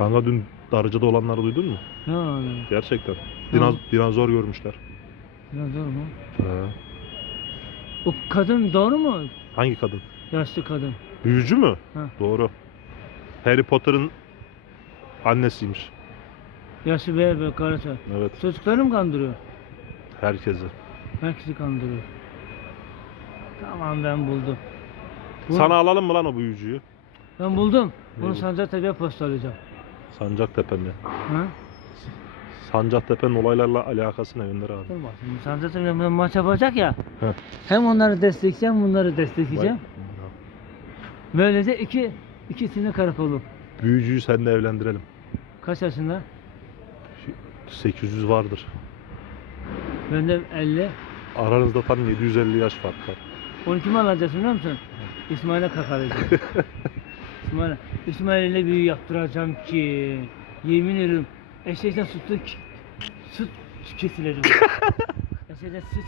Kanka dün Darıca'da olanları duydun mu? Ne öyle? Gerçekten. Ha. Dinozor görmüşler. Ne doğru mu? He. O kadın doğru mu? Hangi kadın? Yaşlı kadın. Büyücü mü? Ha. Doğru. Harry Potter'ın annesiymiş. Yaşlı bir karısı. Evet. Çocukları mı kandırıyor? Herkesi. Herkesi kandırıyor. Tamam ben buldum. Sana alalım mı lan o büyücüyü? Ben buldum. Ne Bunu bu? Sancaktepe'ye postalayacağım. Sancaktepe mi? Ha? Sancaktepe'nin olaylarla alakası ne Önder abi? Dur bak şimdi Sancaktepe'yle maç yapacak ya. Heh. Hem onları destekleyeceğim, bunları destekleyeceğim. Vay. Böylece ikisini karakolu. Büyücüyü seninle evlendirelim. Kaç yaşında? 800 vardır. Ben de 50. Aranızda tam 750 yaş fark var. Onu kime alacağız biliyor musun? İsmail'e kakalayacağım. İsmail'e büyü yaptıracağım ki yemin ederim eşekten süt kesilecek. Eşekten süt